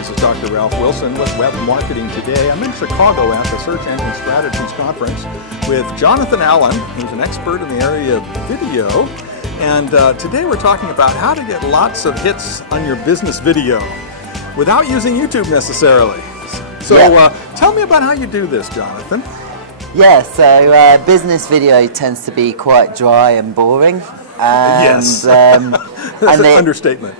This is Dr. Ralph Wilson with Web Marketing Today. I'm in Chicago at the Search Engine Strategies Conference with Jonathan Allen, who's an expert in the area of video. And today we're talking about how to get lots of hits on your business video without using YouTube necessarily. So tell me about how you do this, Jonathan. Yeah, so business video tends to be quite dry and boring. And, yes, that's an understatement.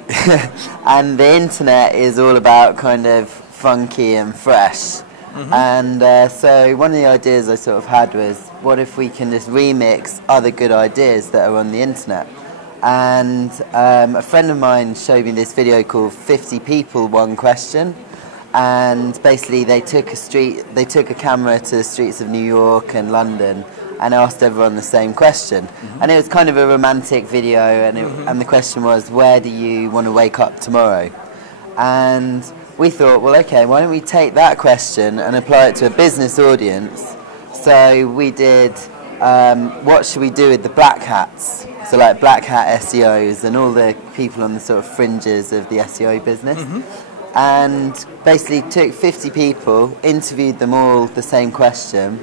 And the internet is all about kind of funky and fresh. And so one of the ideas I sort of had was, what if we can just remix other good ideas that are on the internet? And a friend of mine showed me this video called 50 People, One Question. And basically they took a camera to the streets of New York and London and asked everyone the same question. And it was kind of a romantic video, and the question was, where do you want to wake up tomorrow? And we thought, well, okay, why don't we take that question and apply it to a business audience? So we did, what should we do with the black hats? So like black hat SEOs and all the people on the sort of fringes of the SEO business. And basically took 50 people, interviewed them all the same question,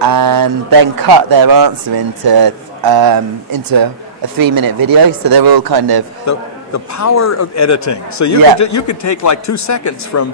and then cut their answer into a 3-minute video. So they're all kind of the power of editing. So you could take like 2 seconds from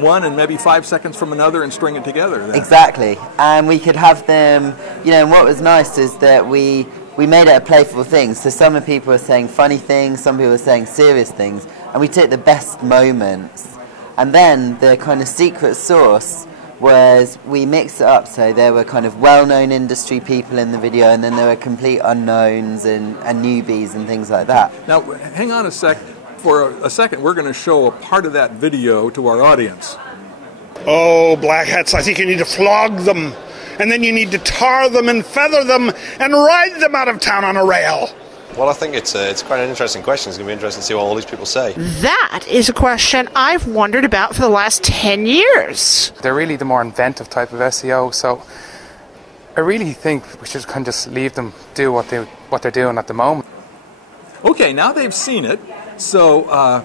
one and maybe 5 seconds from another and string it together. Then. Exactly, and we could have them. You know, and what was nice is that we made it a playful thing. So some people were saying funny things, some people were saying serious things, and we took the best moments. And then the kind of secret sauce was we mixed it up, so there were kind of well-known industry people in the video, and then there were complete unknowns and newbies and things like that. Now, hang on a sec. For a second, we're going to show a part of that video to our audience. Oh, black hats, I think you need to flog them, and then you need to tar them and feather them and ride them out of town on a rail. Well, I think it's quite an interesting question. It's going to be interesting to see what all these people say. That is a question I've wondered about for the last 10 years. They're really the more inventive type of SEO, so I really think we should kind of just leave them do what they're doing at the moment. Okay, now they've seen it, so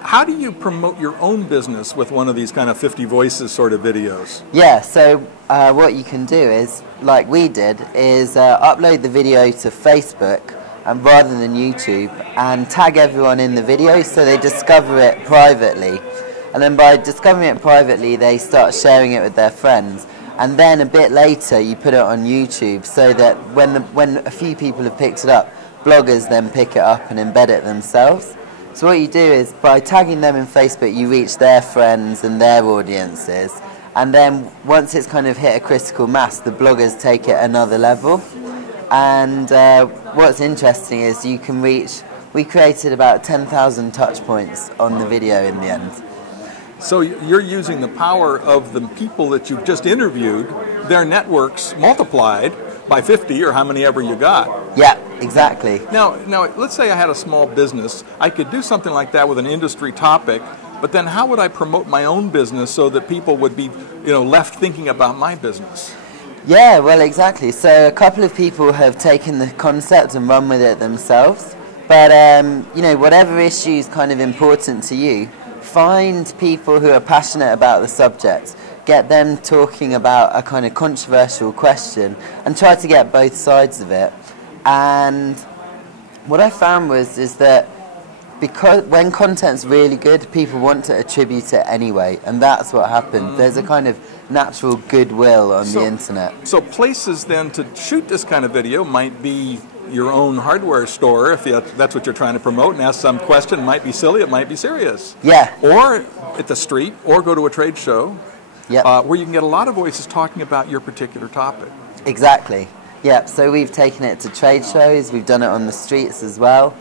how do you promote your own business with one of these kind of 50 voices sort of videos? Yeah, so what you can do is, like we did, is upload the video to Facebook and rather than YouTube, and tag everyone in the video so they discover it privately. And then by discovering it privately, they start sharing it with their friends. And then a bit later, you put it on YouTube so that when a few people have picked it up, bloggers then pick it up and embed it themselves. So what you do is, by tagging them in Facebook, you reach their friends and their audiences. And then once it's kind of hit a critical mass, the bloggers take it another level. And what's interesting is we created about 10,000 touch points on the video in the end. So you're using the power of the people that you've just interviewed, their networks multiplied by 50 or how many ever you got. Yeah, exactly. Now, let's say I had a small business. I could do something like that with an industry topic, but then how would I promote my own business so that people would be, left thinking about my business? Yeah, well, exactly. So a couple of people have taken the concept and run with it themselves. But, whatever issue is kind of important to you, find people who are passionate about the subject, get them talking about a kind of controversial question, and try to get both sides of it. And what I found is that because when content's really good, people want to attribute it anyway, and that's what happened. There's a kind of natural goodwill on the internet. So places then to shoot this kind of video might be your own hardware store, if that's what you're trying to promote, and ask some question. It might be silly, it might be serious. Yeah. Or at the street, or go to a trade show, where you can get a lot of voices talking about your particular topic. Exactly. Yeah, so we've taken it to trade shows, we've done it on the streets as well.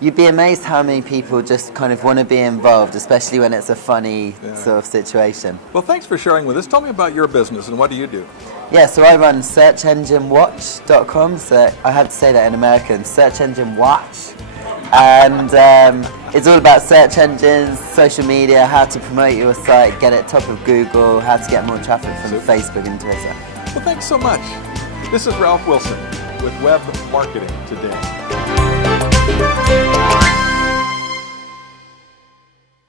You'd be amazed how many people just kind of want to be involved, especially when it's a funny sort of situation. Well, thanks for sharing with us. Tell me about your business and what do you do? Yeah, so I run searchenginewatch.com, so I have to say that in American, Search Engine Watch. And it's all about search engines, social media, how to promote your site, get it top of Google, how to get more traffic from Facebook and Twitter. Well, thanks so much. This is Ralph Wilson with Web Marketing Today.